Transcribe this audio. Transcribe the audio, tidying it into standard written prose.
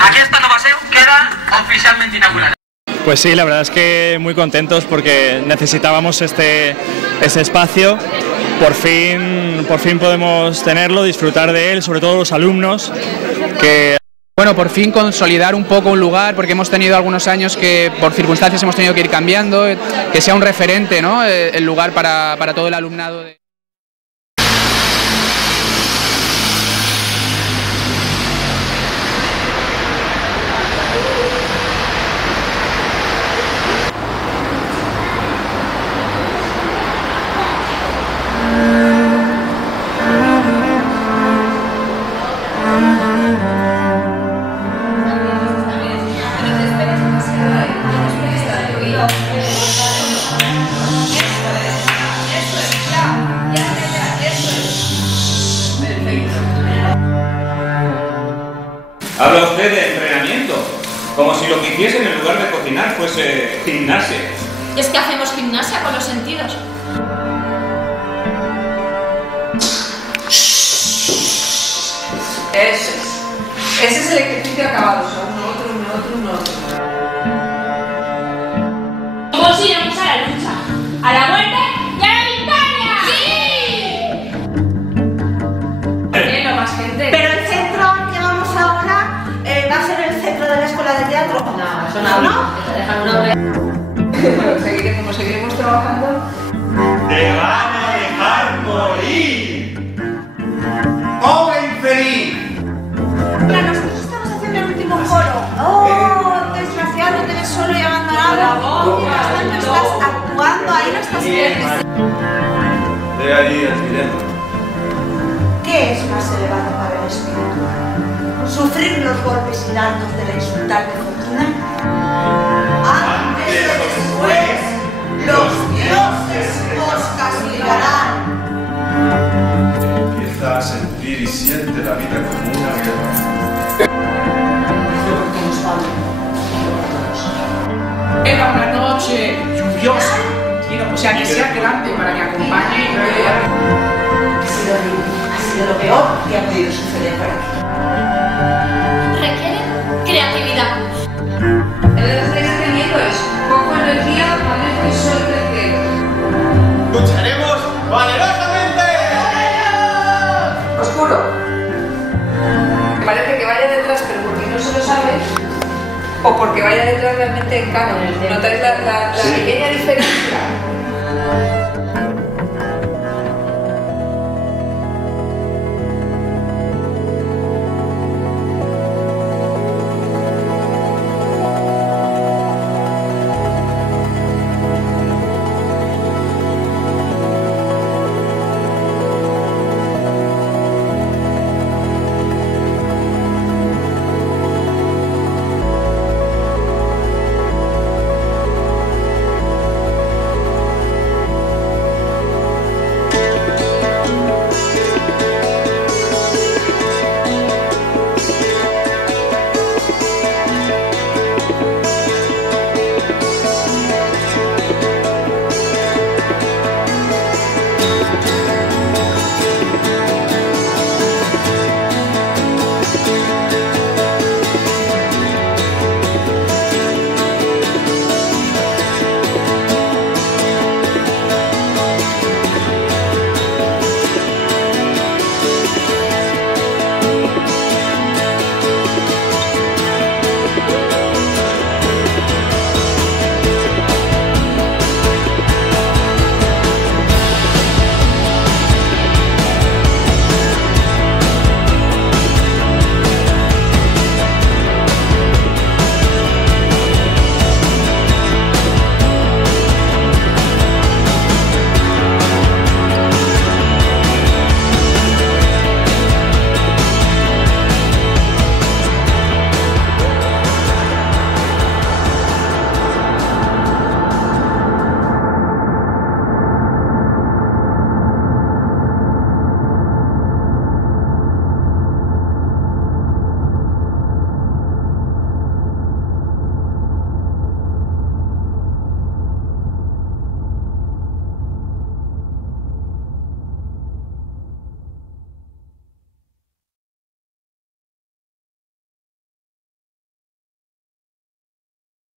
Aquesta nova seu queda oficialmente inaugurada. Pues sí, la verdad es que muy contentos porque necesitábamos este espacio. Por fin podemos tenerlo, disfrutar de él, sobre todo los alumnos que... Bueno, por fin consolidar un poco un lugar, porque hemos tenido algunos años que por circunstancias hemos tenido que ir cambiando, que sea un referente, ¿no? El lugar para todo el alumnado. Habla usted de entrenamiento, como si lo que hiciesen en lugar de cocinar fuese gimnasia. Es que hacemos gimnasia con los sentidos. Ese es el ejercicio acabado, uno, otro. Vamos a irnos a la lucha, a la muerte y a la victoria. ¡Sí! Tiene más gente. Pero el centro al que vamos ahora va a ser el centro de la escuela de teatro. No, son aulas. Bueno, seguiremos trabajando. ¡Te van a dejar morir! ¡Pobre infeliz! Mira, nosotros estamos haciendo el último coro. ¡Oh, desgraciado, te ves solo y abandonado! Mientras tanto estás actuando, ahí no estás viendo. De ahí, aspirando. ¿Qué es más elevado para el espíritu? ¿Sufrir los golpes y dardos de la insultante fortuna? Antes o después, los dioses os castigarán. Empieza a sentir y siente la vida como una guerra. Era una noche lluviosa, o sea, que sea grande para que acompañe y vea. Ha sido horrible, ha sido lo peor que ha podido suceder para ti. Requiere creatividad. El que estáis teniendo es poco energía, manejo y sol del cielo. ¡Lucharemos valerosamente! Oscuro. Me parece que vaya detrás, pero porque no se lo sabe, o porque vaya detrás realmente en canon. ¿Notáis la pequeña diferencia?